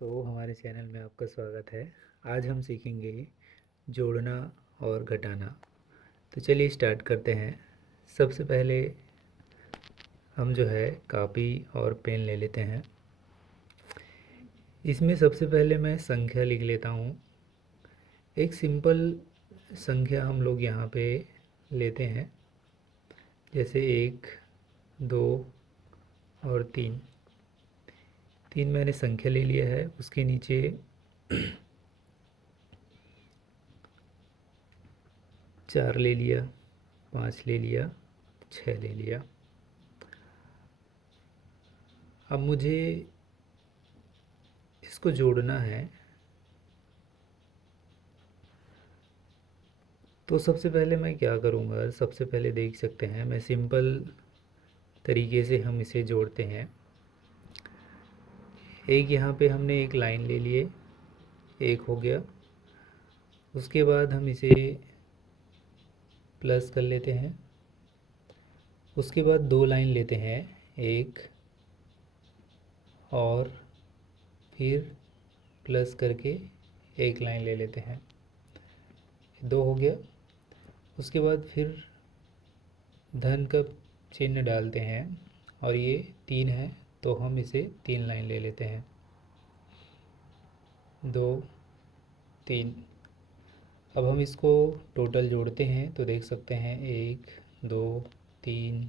दोस्तों, हमारे चैनल में आपका स्वागत है। आज हम सीखेंगे जोड़ना और घटाना। तो चलिए स्टार्ट करते हैं। सबसे पहले हम जो है कॉपी और पेन ले लेते हैं। इसमें सबसे पहले मैं संख्या लिख लेता हूँ। एक सिंपल संख्या हम लोग यहाँ पे लेते हैं, जैसे 1, 2 और 3। 3 मैंने संख्या ले लिया है। उसके नीचे 4 ले लिया, 5 ले लिया, 6 ले लिया। अब मुझे इसको जोड़ना है। तो सबसे पहले मैं क्या करूँगा, सबसे पहले देख सकते हैं मैं सिंपल तरीके से हम इसे जोड़ते हैं। एक यहाँ पे हमने एक लाइन ले लिए, एक हो गया। उसके बाद हम इसे प्लस कर लेते हैं। उसके बाद 2 लाइन लेते हैं, एक और फिर प्लस करके एक लाइन ले लेते हैं, 2 हो गया। उसके बाद फिर धन का चिन्ह डालते हैं और ये 3 है, तो हम इसे 3 लाइन ले लेते हैं, 2, 3। अब हम इसको टोटल जोड़ते हैं तो देख सकते हैं 1, 2, 3,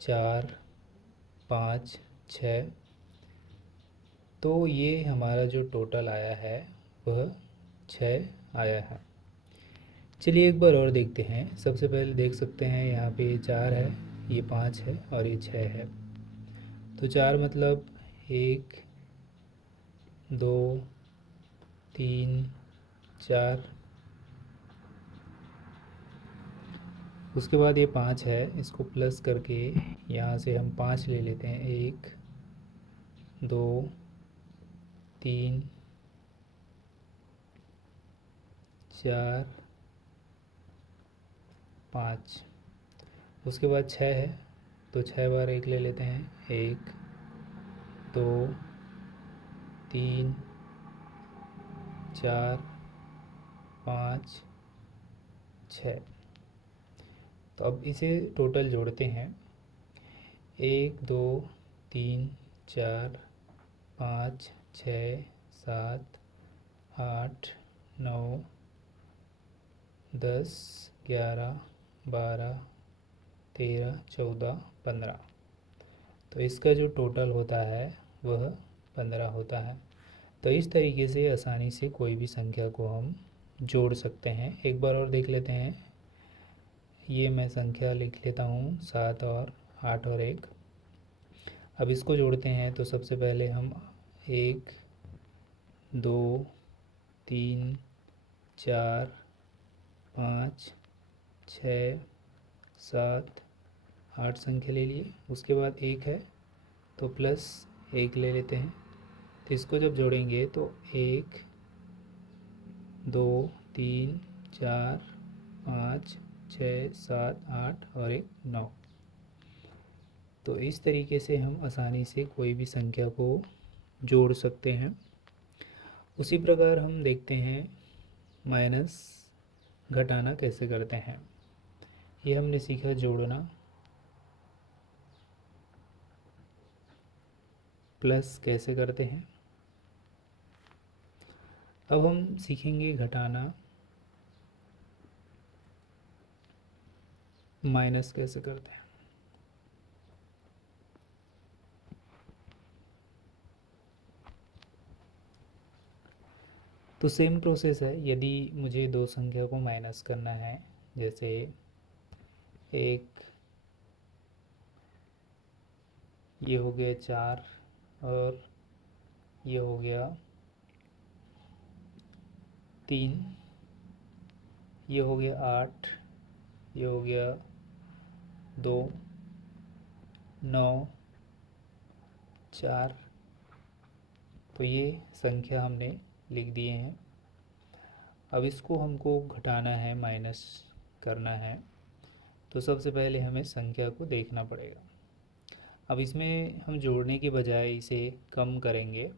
4, 5, 6। तो ये हमारा जो टोटल आया है वह 6 आया है। चलिए एक बार और देखते हैं। सबसे पहले देख सकते हैं यहाँ पे ये 4 है, ये 5 है और ये 6 है। तो 4 मतलब 1, 2, 3, 4। उसके बाद ये 5 है, इसको प्लस करके यहाँ से हम 5 ले लेते हैं, 1, 2, 3, 4, 5। उसके बाद 6 है, तो 6 बार 1 ले लेते हैं, 1, 2, 3, 4, 5, 6। तो अब इसे टोटल जोड़ते हैं, 1, 2, 3, 4, 5, 6, 7, 8, 9, 10, 11, 12, 13, 14, 15। तो इसका जो टोटल होता है वह 15 होता है। तो इस तरीके से आसानी से कोई भी संख्या को हम जोड़ सकते हैं। एक बार और देख लेते हैं। ये मैं संख्या लिख लेता हूँ, 7 और 8 और 1। अब इसको जोड़ते हैं तो सबसे पहले हम 1, 2, 3, 4, 5, 6, 7, 8 संख्या ले लिए। उसके बाद 1 है तो प्लस 1 ले लेते हैं। तो इसको जब जोड़ेंगे तो 1, 2, 3, 4, 5, 6, 7, 8 और 1, 9। तो इस तरीके से हम आसानी से कोई भी संख्या को जोड़ सकते हैं। उसी प्रकार हम देखते हैं माइनस घटाना कैसे करते हैं। ये हमने सीखा जोड़ना, प्लस कैसे करते हैं। अब हम सीखेंगे घटाना, माइनस कैसे करते हैं। तो सेम प्रोसेस है। यदि मुझे दो संख्या को माइनस करना है, जैसे एक, ये हो गया 4 और ये हो गया 3, ये हो गया 8, ये हो गया 2, 9, 4। तो ये संख्या हमने लिख दिए हैं। अब इसको हमको घटाना है, माइनस करना है। तो सबसे पहले हमें संख्या को देखना पड़ेगा। अब इसमें हम जोड़ने के बजाय इसे कम करेंगे।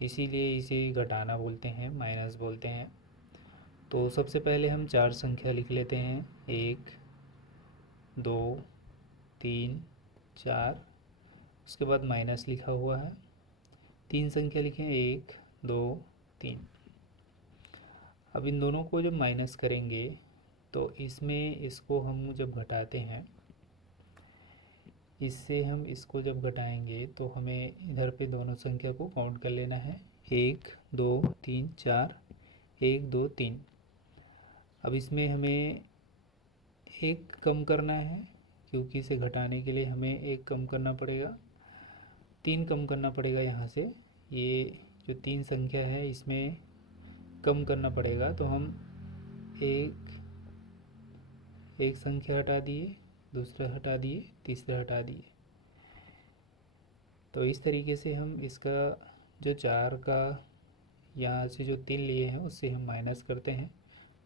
इसीलिए इसे घटाना बोलते हैं, माइनस बोलते हैं। तो सबसे पहले हम 4 संख्या लिख लेते हैं, 1 2 3 4। उसके बाद माइनस लिखा हुआ है, 3 संख्या लिखें, 1 2 3। अब इन दोनों को जब माइनस करेंगे तो इसमें इसको हम जब घटाते हैं, इससे हम इसको जब घटाएंगे तो हमें इधर पे दोनों संख्या को काउंट कर लेना है, 1 2 3 4, 1 2 3। अब इसमें हमें एक कम करना है, क्योंकि इसे घटाने के लिए हमें एक कम करना पड़ेगा, 3 कम करना पड़ेगा यहाँ से। ये जो 3 संख्या है इसमें कम करना पड़ेगा, तो हम एक संख्या हटा दिए, दूसरा हटा दिए, तीसरा हटा दिए। तो इस तरीके से हम इसका जो 4 का यहाँ से जो 3 लिए हैं उससे हम माइनस करते हैं,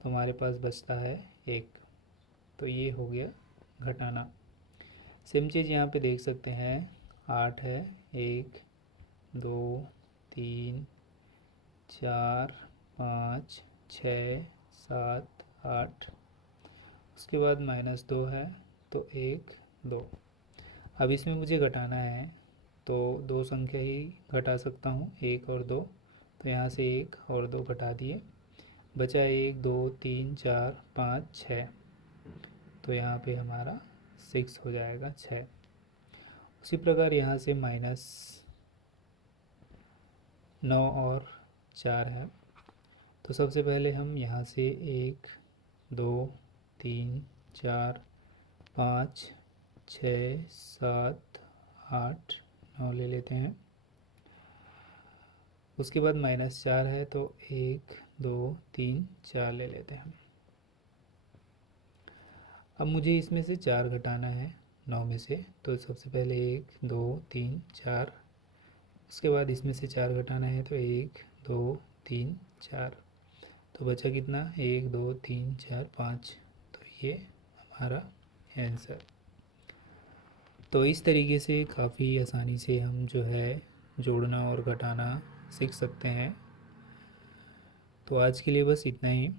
तो हमारे पास बचता है 1। तो ये हो गया घटाना। सेम चीज़ यहाँ पे देख सकते हैं, 8 है, 1 2 3 4 5 6 7 8। उसके बाद -2 है, तो 1 2। अब इसमें मुझे घटाना है तो 2 संख्या ही घटा सकता हूँ, 1 और 2। तो यहाँ से 1 और 2 घटा दिए, बचा 1 2 3 4 5 6। तो यहाँ पे हमारा 6 हो जाएगा, 6। उसी प्रकार यहाँ से -9 और 4 है। तो सबसे पहले हम यहाँ से 1 2 3 4 5 6 7 8 9 ले लेते हैं। उसके बाद -4 है, तो 1 2 3 4 ले लेते हैं। अब मुझे इसमें से 4 घटाना है 9 में से, तो सबसे पहले 1 2 3 4। उसके बाद इसमें से 4 घटाना है, तो 1 2 3 4। तो बचा कितना, 1 2 3 4 5। तो ये हमारा आंसर। तो इस तरीके से काफ़ी आसानी से हम जो है जोड़ना और घटाना सीख सकते हैं। तो आज के लिए बस इतना ही।